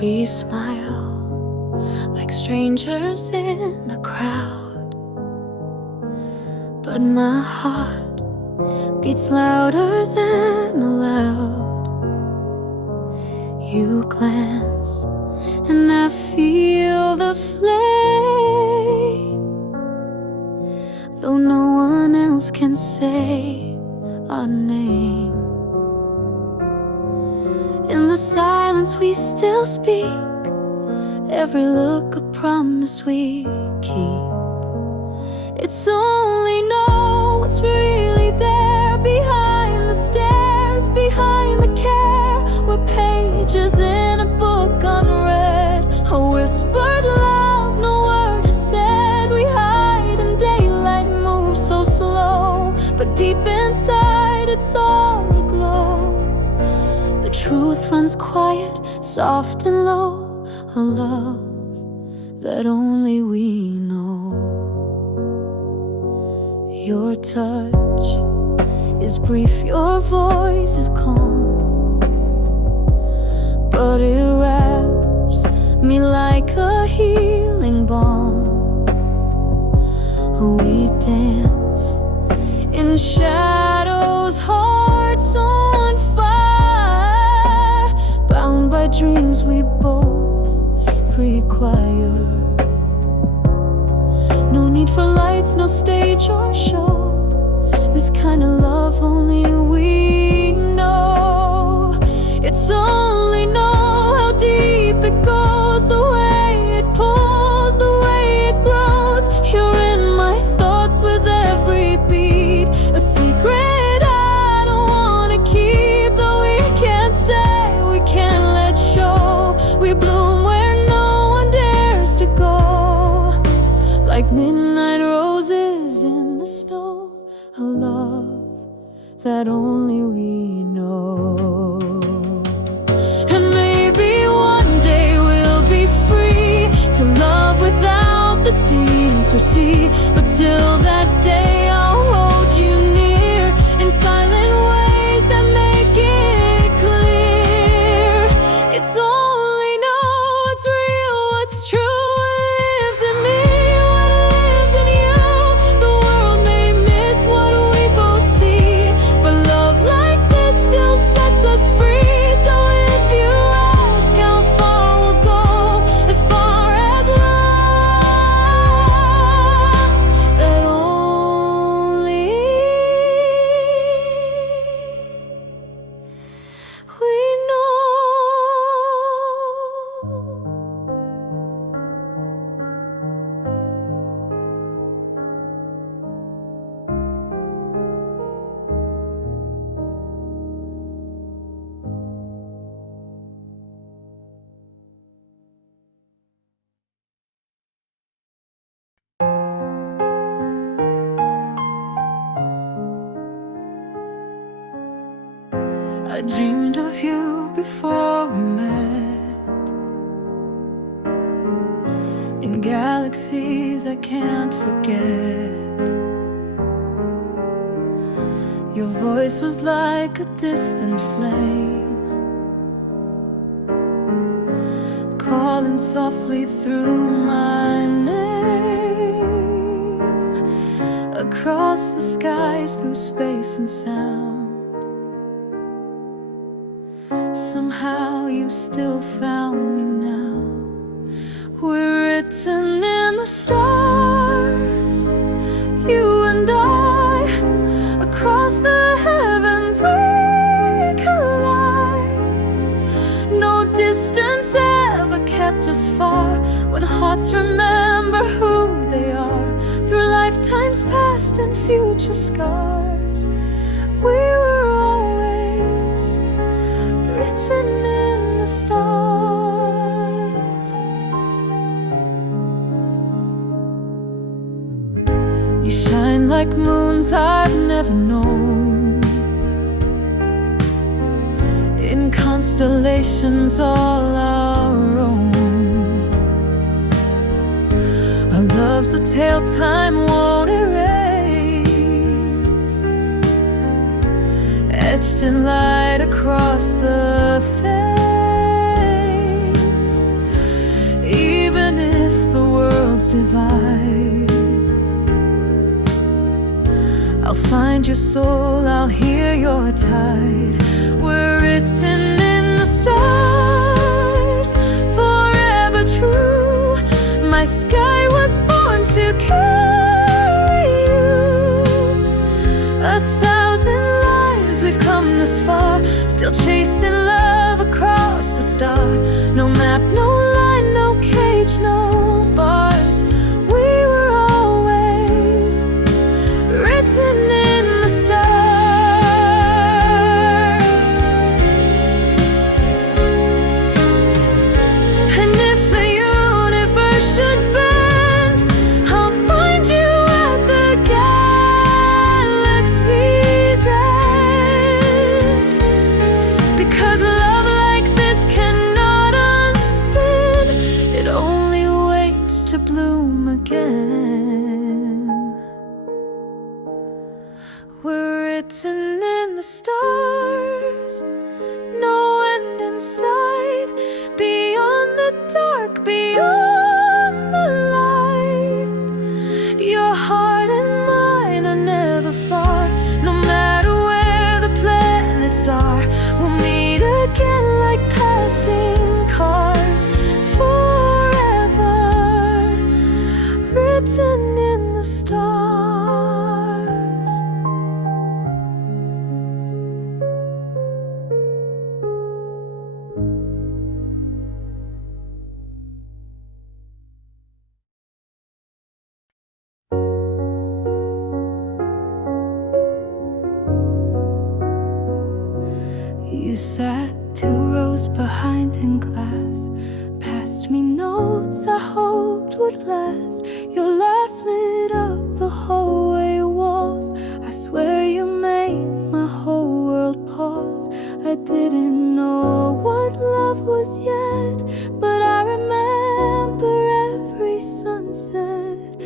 We smile like strangers in the crowd, but my heart beats louder than the loud. You glance and I feel the flame, though no one else can say our name. In the silence we still speak, every look a promise we keep. It's only know what's really there behind the stairs, behind the care. We're pages in a book unread, a whispered love no word is said. We hide in daylight, move so slow, but deep inside it's all aglow. The truth runs quiet, soft and low, a love that only we know. Your touch is brief, your voice is calm, but it wraps me like a healing balm. We dance in shadows, hearts on fire, bound by dreams we both require. No need for lights, no stage or show. This kind of love only we know. It's only know how deep it goes, the way it pulls, the way it grows. You're in my thoughts with every beat, a secret I don't wanna keep, though we can't say, we can't let show. We bloom where no one dares to go, like midnight roses in the snow, a love that only we know. And maybe one day we'll be free to love without the secrecy, but till that day I'll hold you near in silent ways that make it clear. It's only know what's real, what's true, what lives in me, what lives in you. The world may miss what we both see, but love like this still sets us free. So if you ask how far we'll go, as far as love that only we know. I dreamed of you before we met, in galaxies I can't forget. Your voice was like a distant flame, calling softly through my name, across the skies, through space and sound. Somehow you still found me now. We're written in the stars, you and I. Across the heavens we collide. No distance ever kept us far, when hearts remember who they are. Through lifetimes past and future scars, we were always written in the stars. You shine like moons I've never known, in constellations all our own. Our love's a tale time won't erase, etched in light across the face. worlds divide. I'll find your soul, I'll hear your tide. We're written in the stars, forever true. My sky was born to carry you. 1,000 lives we've come this far, still chasing love across the star. No map, no line, no cage, no bars. We were always written in the stars. And if the universe should bend, I'll find you at the galaxy's end. Because love like this cannot unspin, it only waits to bloom again. We're written in the stars, no end in sight. Beyond the dark, beyond the light. Your heart and mine are never far. No matter where the planets are, we'll meet again like passing cars. Forever written in the stars. You sat 2 rows behind in class, passed me notes I hoped would last. Your laugh lit up the hallway walls. I swear you made my whole world pause. I didn't know what love was yet, but I remember every sunset.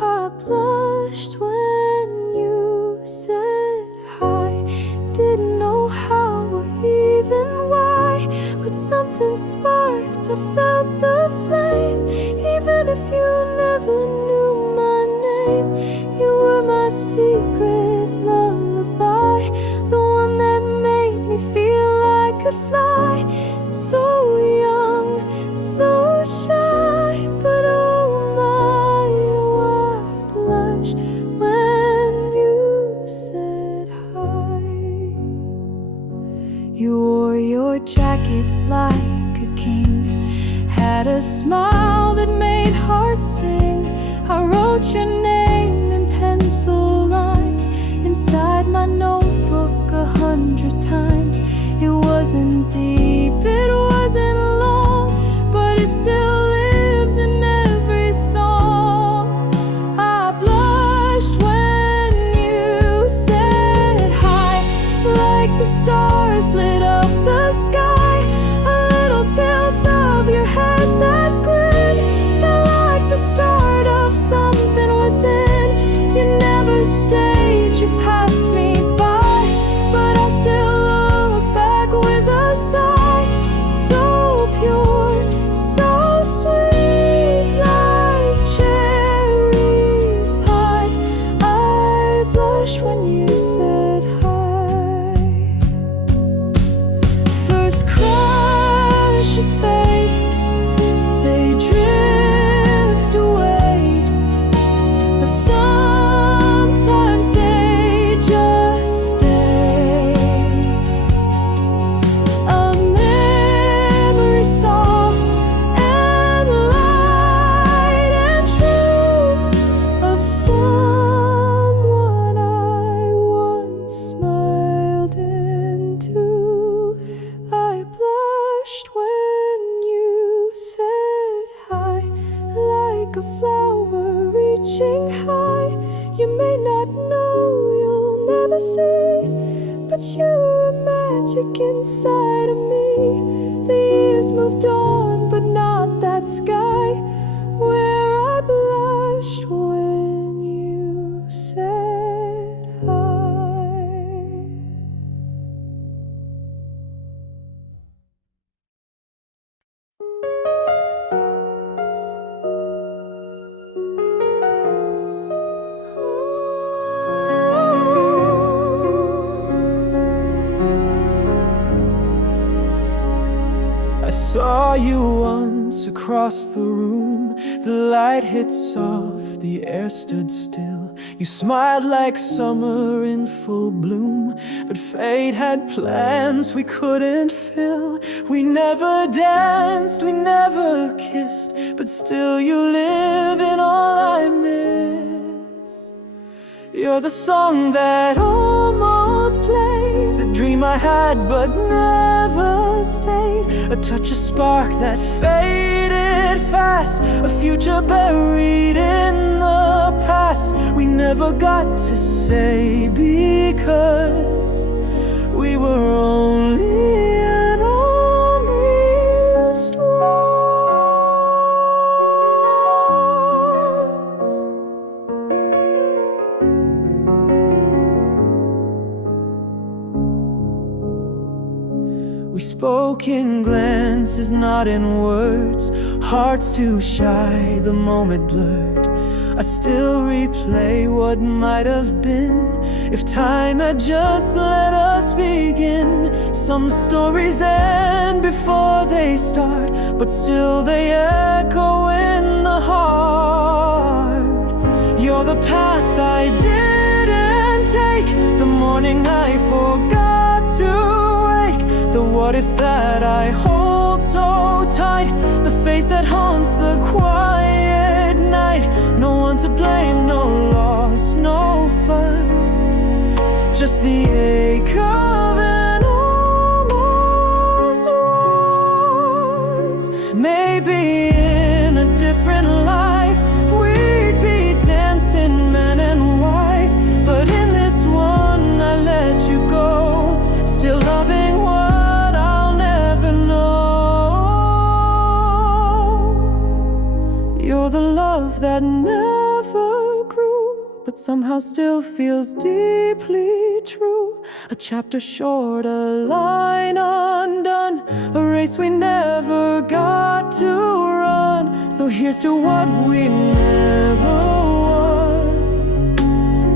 I blushed when you said hi. Didn't know how or even why, but something sparked, I felt the flame. Even if you never knew my name, you were my secret lullaby, the one that made me feel I could fly. So young, so shy, but oh my, oh I blushed when you said hi. You wore your jacket like a king, had a smile that made hearts sing. I wrote your name in pencil lines inside my notebook 100 times. It wasn't deep, it wasn't long, but it still lives in every song. I blushed when you said hi, like the stars lit up the sky. A little tilt of your head, that grin, felt like the start of something within. You never stayed, you passed me by, but I still look back with a sigh. So pure, so sweet, like cherry pie. I blushed when you said hi. First crushes fade, they drift away, but sometimes they just stay. A memory soft and light and true of someone I once smiled into. I blushed when you said hi, like a flower reaching high. You may not know, you'll never see, but you're magic inside of me. The years moved on, but not that sky where I blushed when you said hi. saw you once across the room. The light hit soft, the air stood still. You smiled like summer in full bloom, but fate had plans we couldn't fill. We never danced, we never kissed, but still you live in all I miss. You're the song that almost played, the dream I had but never stayed, a touch, a spark that faded fast, a future buried in the past. We never got to say because we were only an unused once. We spoke in glances, not in words, hearts too shy, the moment blurred. I still replay what might have been if time had just let us begin. Some stories end before they start, but still they echo in the heart. You're the path I didn't take, the morning I forgot to wake, the what if that I hold so tight, the face that haunts the quiet night. No one to blame, no loss, no fuss, just the ache of an almost once. Maybe in a different life we'd be dancing man and wife, but in this one I let you go, still loving what I'll never know. You're the love that never grew, but somehow still feels deeply true. A chapter short, a line undone, a race we never got to run. So here's to what we never was,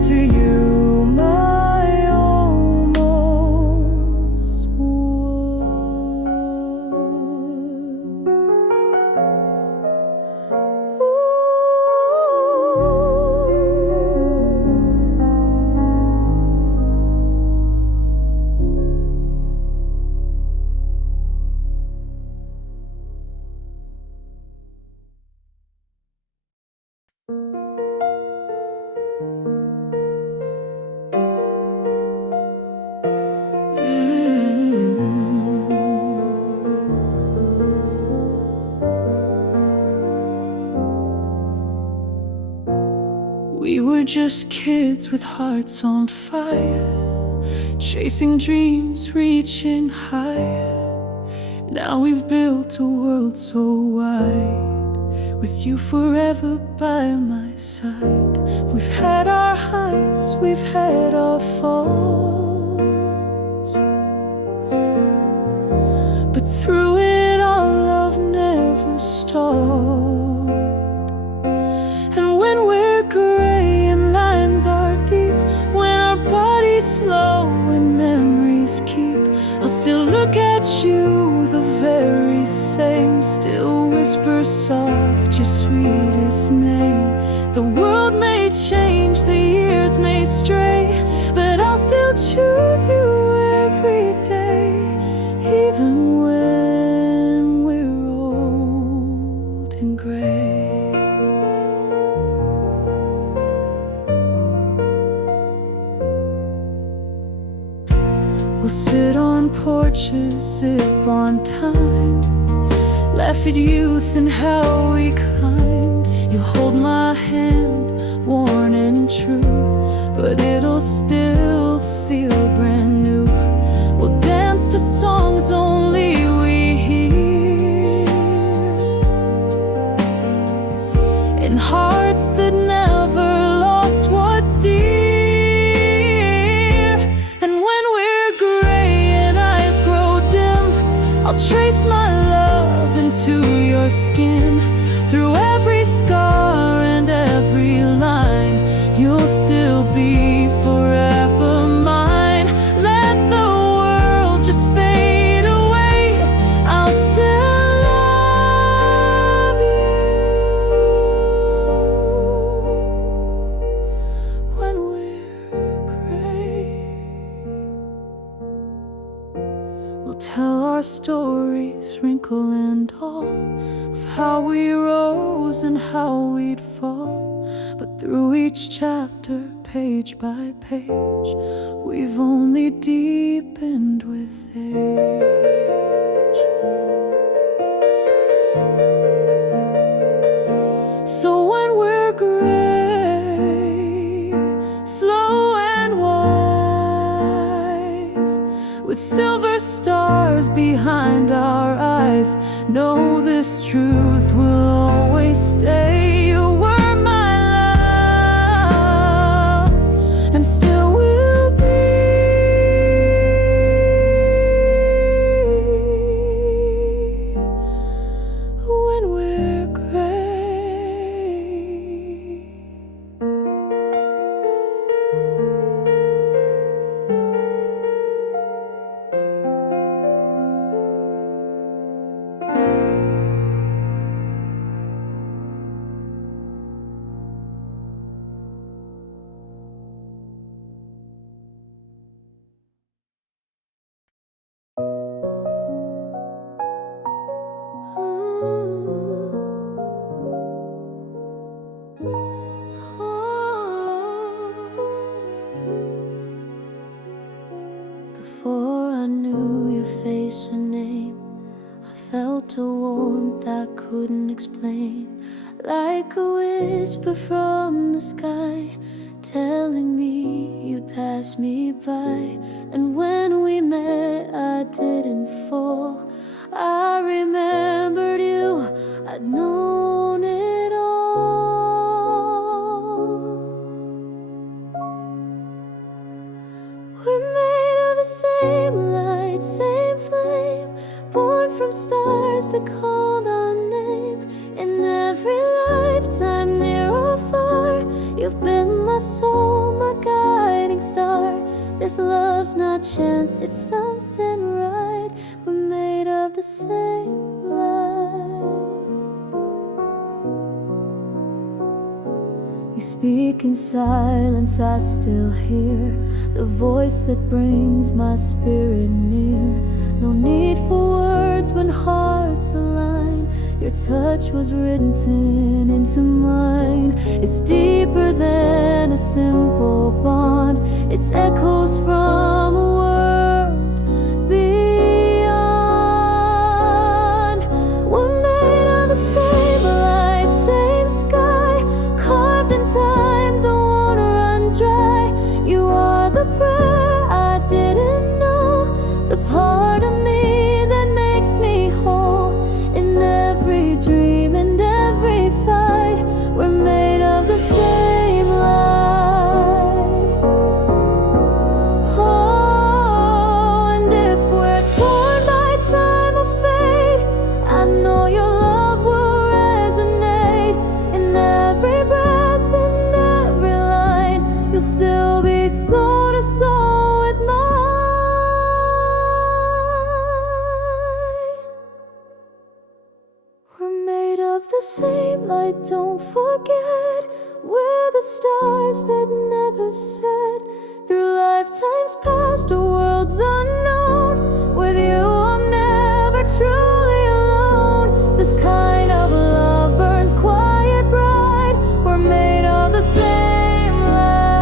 to you my almost We were just kids with hearts on fire, chasing dreams, reaching higher. Now we've built a world so wide, with you forever by my side. We've had our highs, we've had our falls, but through it all love never stalled. And when we're gray and lines are deep, when our bodies slow and memories keep, I'll still look at you the very same, still whisper soft your sweetest name. The world may change, the years may stray, but I'll still choose you every day, even when we're old and gray. We'll sit on porches, sip on time, laugh at youth and how we climbed. You'll hold my hand, worn and true, but it'll still feel brand new. We'll dance to songs only we hear, in hearts that never lost what's dear. I'll trace my love into your skin, through every scar and every line. You'll still be forever mine. Let the world just fade away, I'll still We'll tell our stories, wrinkle and all, of how we rose and how we'd fall. But through each chapter, page by page, we've only deepened with age. So when we're gray, slow and wise, with silver stars behind our eyes, know this truth will always stay. You were my love, and still will be. When we're gray. Before I knew your face or name, I felt a warmth I couldn't explain, like a whisper from the sky, telling me you'd pass me by. And when we met, I didn't fall. I remembered you, I'd known it all. We're made of the same light, same flame, born from stars that called our name. In every lifetime, near or far, you've been my soul, my guiding star. This love's not chance, it's something right. We're made of the same light. You speak in silence, I still hear the voice that brings my spirit near. No need for words when hearts align. Your touch was written into mine. It's deeper than a simple bond. It's echoes from a world beyond. We're made of the same light, same sky, carved in time, the water run dry. You are the prayer I didn't know, the part of me that makes me whole. In every dream and every fight, we're made of the same light. Oh, and if we're torn by time or fate, I know your love will resonate. In every breath, in every line, you'll still be soul to soul with mine. We're made of the same light, don't forget. We're the stars that never set. Through lifetimes past or worlds unknown, with you I'm never truly alone. This kind of love burns quiet bright. We're made of the same light.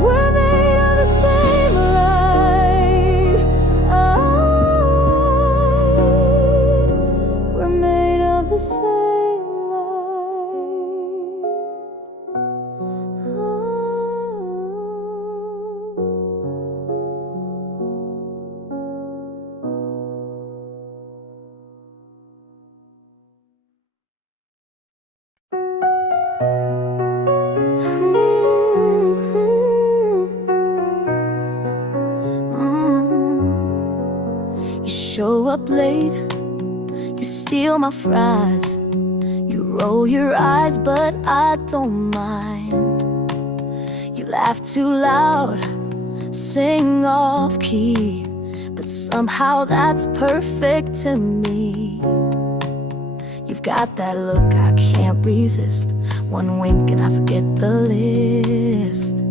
We're made of the same light. We're made of the same light. You show up late, you steal my fries, you roll your eyes, but I don't mind. You laugh too loud, sing off key, but somehow that's perfect to me. You've got that look I can't resist, one wink and I forget the list.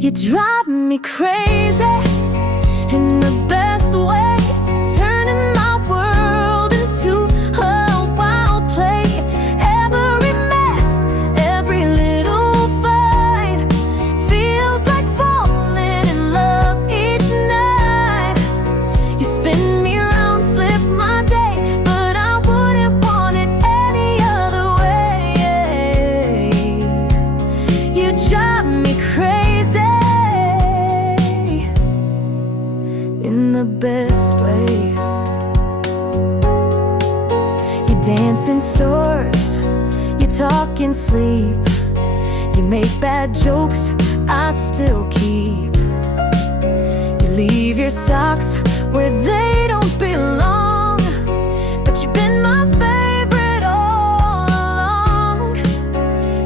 You drive me crazy in the best way, turning my world into a wild play. Every mess, every little fight feels like falling in love each night. You spin me around, flip my day, but I wouldn't want it any other way. You drive me crazy in the best way. You dance in stores, you talk in sleep, you make bad jokes I still keep. You leave your socks where they don't belong, but you've been my favorite all along.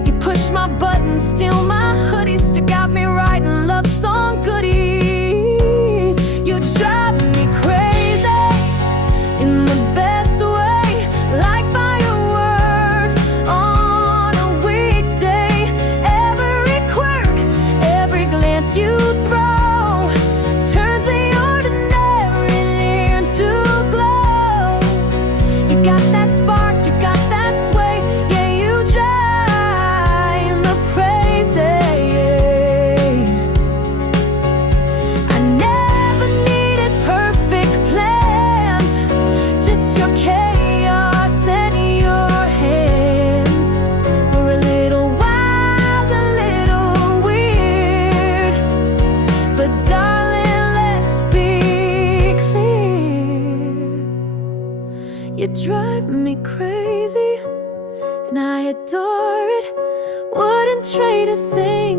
You push my buttons, steal my hoodies, stick out me writing love song goodies. You drive me crazy in the best way, like fireworks on a weekday. Every quirk, every glance you throw turns the ordinary into glow. You got that spark, you got that sway, yeah, you drive me crazy. I never needed perfect plans, just your chaos and your hands. We're a little wild, a little weird, but darling, let's be clear. You drive me crazy, and I adore it. Wouldn't trade a thing,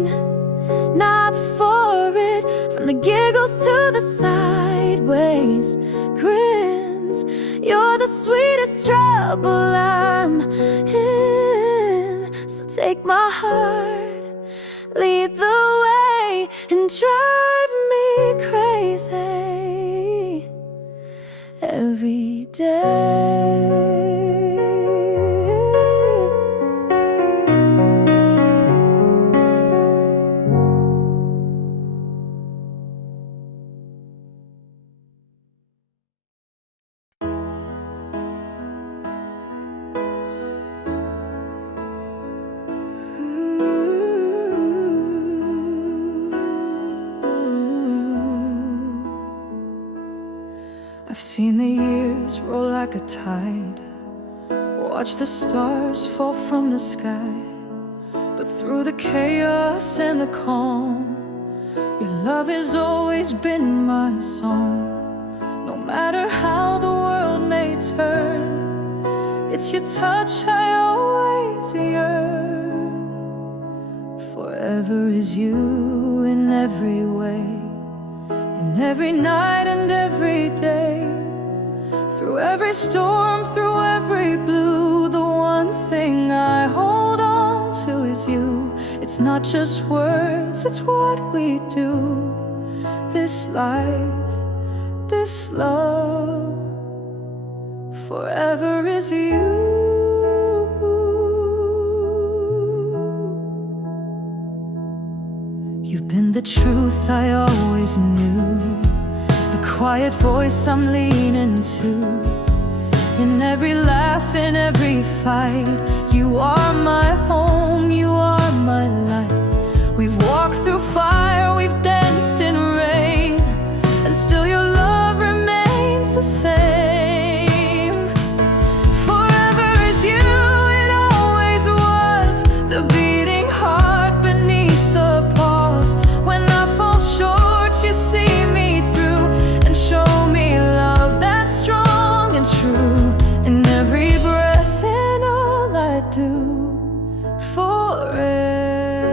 not for it. From the giggles to the sideways grins, you're the sweetest trouble I'm in. So take my heart, lead the way, and drive me crazy every day. I've seen the years roll like a tide, watch the stars fall from the sky. But through the chaos and the calm, your love has always been my song. No matter how the world may turn, it's your touch I always yearn. Forever is you in every way, in every night and every day. Through every storm, through every blue, the one thing I hold on to is you. It's not just words, it's what we do. This life, this love, forever is you. You've been the truth I always knew, the quiet voice I'm leaning to. In every laugh, in every fight, you are my home, you are my light. We've walked through fire, we've danced in rain, and still your love remains the same. Forever is you, it always was, the beating heart beneath the pause. When I fall short, you see me through and show me love that's strong and true. In every breath and all I do, forever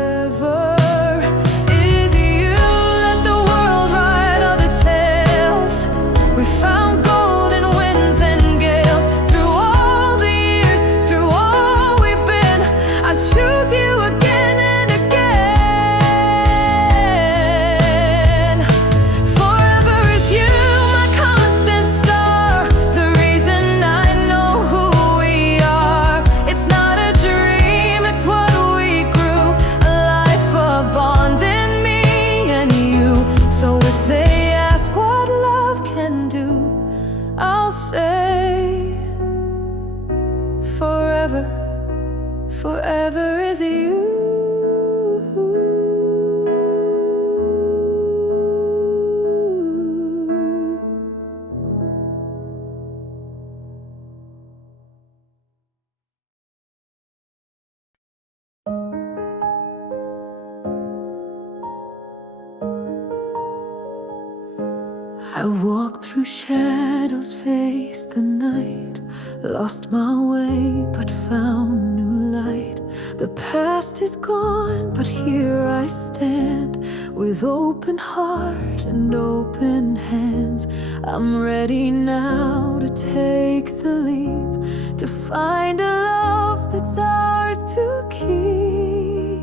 I walked through shadows, faced the night, lost my way but found new light. The past is gone, but here I stand, with open heart and open hands. I'm ready now to take the leap, to find a love that's ours to keep.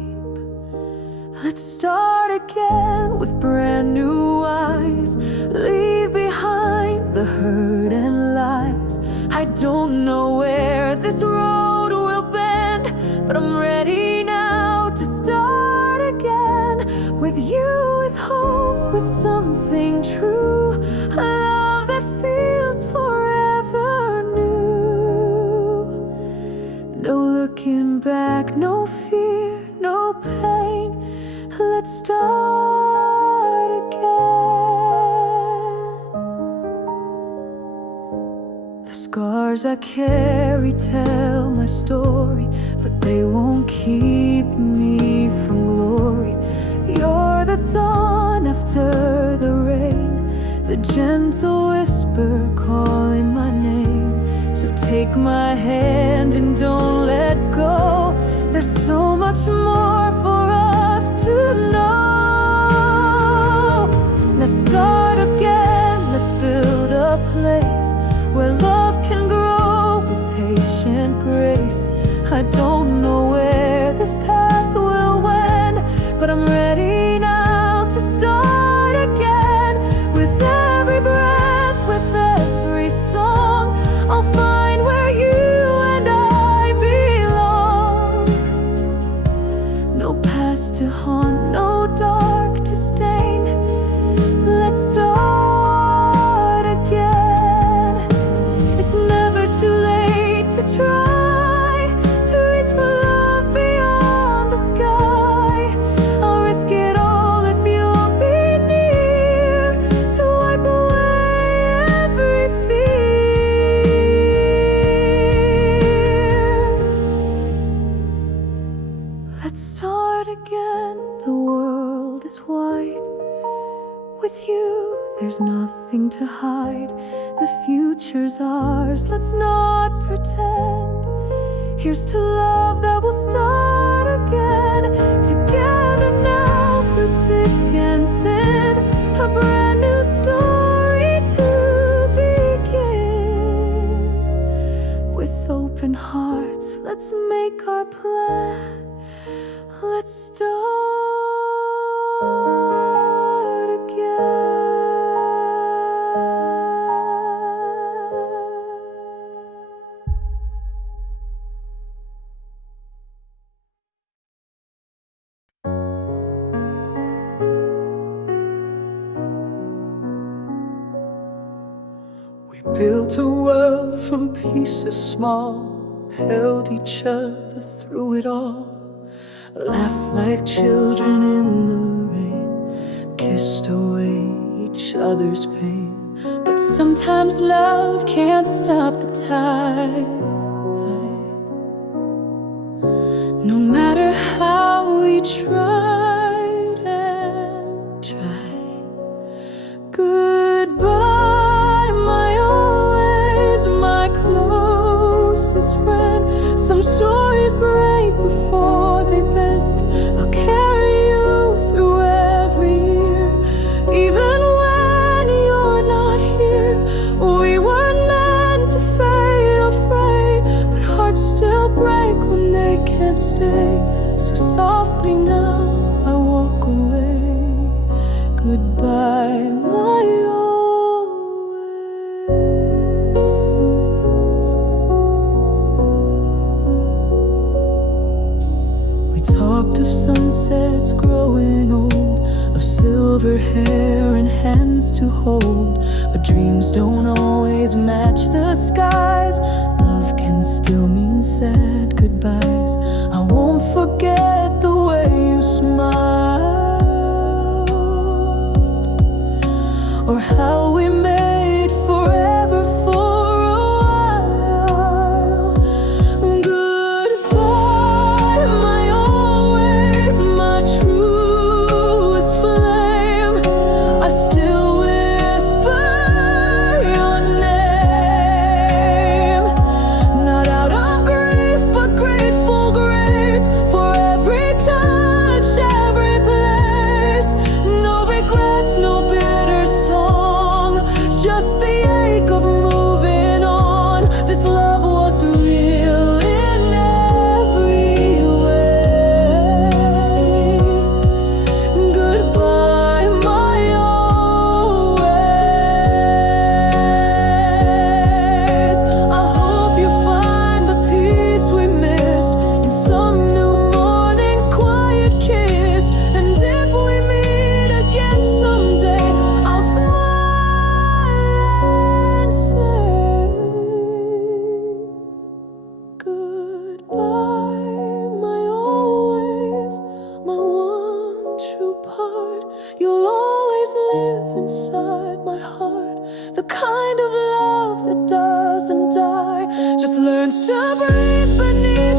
Let's start again with brand new eyes, leave behind the hurt and lies. I don't know where this road will bend, but I'm ready now to start again, with you, with hope, with something true, a love that feels forever new. No looking back, no fear, no pain. Let's start again. The scars I carry tell my story, but they won't keep me from glory. You're the dawn after the rain, the gentle whisper calling my name. So take my hand and don't let go. There's so much more for us to know. Let's start again, let's build a place where love can grow with patient grace. I don't know where this path will end, but I'm ready now to start again. With every breath, with every song, I'll find where you and I belong. No past to haunt, no dark to stain. Let's start again. It's never too late to try, to reach for love beyond the sky. I'll risk it all if you'll be near, to wipe away every fear. Let's start again, the world is wide. With you, there's nothing to hide. The future's ours, let's not pretend. Here's to love that will start again. Together now, through thick and thin, a brand new story to begin. With open hearts, let's make our plan. Let's start again. We built a world from pieces small, held each other through it all, laughed like children in the rain, kissed away each other's pain. But sometimes love can't stop the tide. No matter how we tried and tried. Goodbye, my always, my closest friend. Some stories break before they bend. I'll carry you through every year, even when you're not here. We weren't meant to fade or fray, but hearts still break when they can't stay. So softly now I walk away. Goodbye, my always. We talked of sunsets growing old, of silver hair and hands to hold. But dreams don't always match the skies. Love can still mean sad goodbyes. I won't forget the way you smiled, or how we made forever for a while. Goodbye, my always, my truest flame. I still whisper apart. You'll always live inside my heart. The kind of love that doesn't die, just learns to breathe beneath